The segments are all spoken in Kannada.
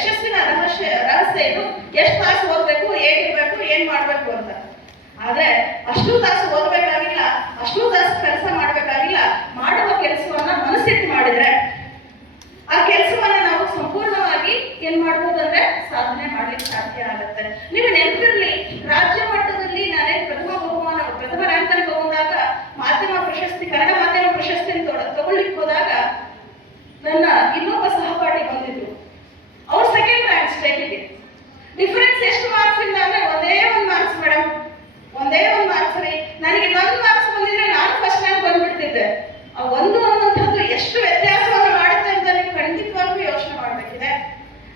ಯಶಸ್ಸಿನ ರಹಸ್ಯ ಏನು, ಎಷ್ಟು ತಾಸು ಓದಬೇಕು, ಹೇಗಿರ್ಬೇಕು, ಏನ್ ಮಾಡ್ಬೇಕು ಅಂತ. ಆದ್ರೆ ಅಷ್ಟು ತಾಸು ಓದಬೇಕಾಗಿಲ್ಲ, ಅಷ್ಟು ತಾಸು ಕೆಲಸ ಮಾಡ್ಬೇಕಾಗಿಲ್ಲ. ಮಾಡುವ ಕೆಲಸವನ್ನ ಮನಸ್ಸಿಟ್ಟು ಮಾಡಿದ್ರೆ ಆ ಕೆಲಸವನ್ನ ನಾವು ಸಂಪೂರ್ಣವಾಗಿ ಏನ್ ಮಾಡ್ಬೋದು ಅಂದ್ರೆ ಸಾಧನೆ ಮಾಡ್ಲಿಕ್ಕೆ ಸಾಧ್ಯ ಆಗುತ್ತೆ. ನೀವು ನೆನಪಿರ್ಲಿ, ರಾಜ್ಯ ಮಟ್ಟದಲ್ಲಿ ನಾನೇ ಪ್ರಥಮ ರ್ಯಾಂಕ್ ಅಲ್ಲಿ ತಗೊಂಡಾಗ ಮಾಧ್ಯಮ ಪ್ರಶಸ್ತಿ, ಕನ್ನಡ ಮಾಧ್ಯಮ ಪ್ರಶಸ್ತಿಯನ್ನು ತಗೊಳ್ಳಿಕ್ಕೆ ಹೋದಾಗ ನನ್ನ ಇನ್ನೊಬ್ಬ ಸಹಪಾಠಿ ಬಂದಿದ್ರು. ಅವ್ರು ಸೆಕೆಂಡ್ ರ್ಯಾಂಕ್ ಸ್ಟೇಟಿಗೆ. ಡಿಫರೆನ್ಸ್ ಎಷ್ಟು ಮಾರ್ಕ್ಸ್ ಇಲ್ಲ ಅಂದ್ರೆ ಒಂದೇ ಒಂದು ಮಾರ್ಕ್ಸ್ ಮೇಡಮ್, ಒಂದೇ ಒಂದು ಮಾರ್ಕ್ಸ್ ರೀ. ನನಗೆ ಒಂದು ಮಾರ್ಕ್ಸ್ ಬಂದಿದ್ರೆ ನಾನು ಫಸ್ಟ್ ರ್ಯಾಂಕ್ ಬಂದ್ಬಿಡ್ತಿದ್ದೆ. ಆ ಒಂದು ಅನ್ನುವಂಥದ್ದು ಎಷ್ಟು ವ್ಯತ್ಯಾಸವನ್ನು ಮಾಡುತ್ತೆ ಅಂತ ನೀವು ಖಂಡಿತವಾಗ್ಲೂ ಯೋಚನೆ ಮಾಡ್ಬೇಕಿದೆ.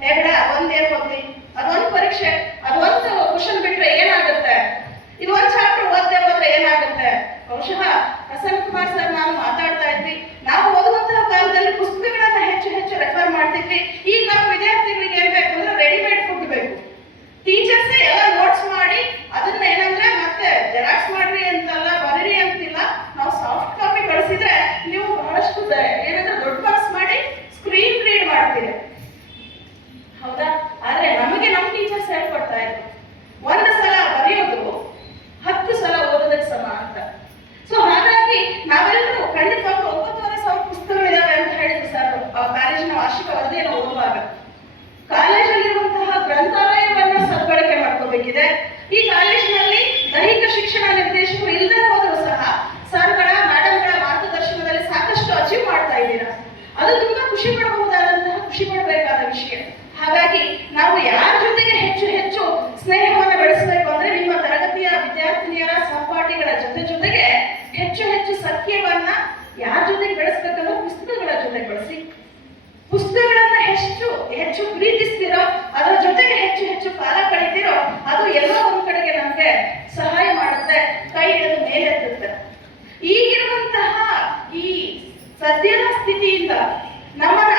ಬೇಡ ಒಂದೇನು ಓದ್ಲಿ, ಅದೊಂದು ಪರೀಕ್ಷೆ, ಅದೊಂದು ಕ್ವಶನ್ ಬಿಟ್ರೆ ಏನಾಗುತ್ತೆ, ಇದೊಂದು ಚಾಪ್ಟರ್ ಓದ್ದೆ ಹೋದ್ರೆ ಏನಾಗುತ್ತೆ. ಬಹುಶಃ ಪ್ರಸನ್ನ ಕುಮಾರ್ ಸರ್ ನಾನು ಮಾತಾಡ್ತಾ ಇದ್ವಿ, ನಾವು ಓದುವಂತಹ ಕಾಲದಲ್ಲಿ ಪುಸ್ತಕಗಳನ್ನ ಹೆಚ್ಚು ಹೆಚ್ಚು ರೆಫರ್ ಮಾಡ್ತಿದ್ವಿ. ಈಗ ನಮ್ಮ ವಿದ್ಯಾರ್ಥಿಗಳಿಗೆ ಏನ್ ಬೇಕು ಅಂದ್ರೆ ರೆಡಿಮೇಡ್ ಫುಡ್ ಬೇಕು. ಟೀಚರ್ಸೇ ಎಲ್ಲ ನೋಟ್ಸ್ ಮಾಡಿ ಅದನ್ನ ಏನಂದ್ರೆ ಮತ್ತೆ ಜೆರಾಕ್ಸ್ ಮಾಡ್ರಿ ಅಂತಲ್ಲ, ಬರೀರಿ ಅಂತಿಲ್ಲ. ನಾವು ಸಾಫ್ಟ್ ಕಾಪಿ ಕಳಿಸಿದ್ರೆ ನೀವು ಬಹಳಷ್ಟು ಏನಂದ್ರೆ ದೊಡ್ಡ ಮಾರ್ಕ್ಸ್ ಮಾಡಿ ಸ್ಕ್ರೀನ್ ರೀಡ್ ಮಾಡ್ತೀರಿ, ಹೌದಾ? ಆದ್ರೆ ನಮಗೆ ನಮ್ಮ ಟೀಚರ್ಸ್ ಹೇಳ್ಕೊಡ್ತಾ ಇದ್ರು, ಒಂದು ಸಲ ಬರೆಯೋದು 10 ಸಲ ಓದೋದಕ್ಕೆ ಸಮ ಅಂತ. ಸೊ ಹಾಗಾಗಿ ನಾವೆಲ್ಲರೂ ಖಂಡಿತವಾಗ್ಲೂ 9,500 ಪುಸ್ತಕಗಳಿದಾವೆ ಅಂತ ಹೇಳಿದ್ರು ಸರ್ ಕಾಲೇಜಿನ ವಾರ್ಷಿಕ ವರದಿಯನ್ನು ಓದುವಾಗ. ಕಾಲೇಜಲ್ಲಿರುವಂತಹ ಗ್ರಂಥಾಲಯವನ್ನ ಸದ್ಬಳಕೆ ಮಾಡ್ಕೋಬೇಕಿದೆ. ಈ ಕಾಲೇಜಿನಲ್ಲಿ ದೈಹಿಕ ಶಿಕ್ಷಣ ನಿರ್ದೇಶಕರು ಇಲ್ಲದೆ ಹೋದರೂ ಸಹ ಸರ್ಗಳ, ಮೇಡಮ್ಗಳ ಮಾರ್ಗದರ್ಶನದಲ್ಲಿ ಸಾಕಷ್ಟು ಅಚೀವ್ ಮಾಡ್ತಾ ಇದ್ದೀರಾ. ಅದು ತುಂಬಾ ಖುಷಿ ಪಡಬಹುದಾದಂತಹ, ಖುಷಿ ಪಡಬೇಕಾದ ವಿಷಯ. ಹಾಗಾಗಿ ನಾವು ಯಾರ ಜೊತೆಗೆ ಹೆಚ್ಚು ಹೆಚ್ಚು ಸ್ನೇಹವನ್ನು ಬೆಳೆಸಬೇಕು ಅಂದ್ರೆ ನಿಮ್ಮ ತರಗತಿಯ ವಿದ್ಯಾರ್ಥಿನಿಯರ, ಸಹಪಾಠಿಗಳ ಜೊತೆಗೆ ಹೆಚ್ಚು ಹೆಚ್ಚು ಸಖ್ಯವನ್ನ ಯಾರ ಜೊತೆಗೆ ಬೆಳೆಸ್ಬೇಕಂದ್ರೆ ಪುಸ್ತಕಗಳ ಜೊತೆ ಬೆಳೆಸಿ. ಪುಸ್ತಕಗಳನ್ನ ಹೆಚ್ಚು ಹೆಚ್ಚು ಪ್ರೀತಿಸ್ತಿರೋ, ಅದರ ಜೊತೆಗೆ ಹೆಚ್ಚು ಹೆಚ್ಚು ಕಾಲ ಕಳೀತಿರೋ, ಅದು ಎಲ್ಲೋ ಒಂದ್ ಕಡೆಗೆ ನಮ್ಗೆ ಸಹಾಯ ಮಾಡುತ್ತೆ, ಕೈ ಹಿಡಿದು ಮೇಲೆತ್ತುತ್ತೆ. ಈಗಿರುವಂತಹ ಈ ಸದ್ಯದ ಸ್ಥಿತಿಯಿಂದ ನಮ್ಮನ್ನ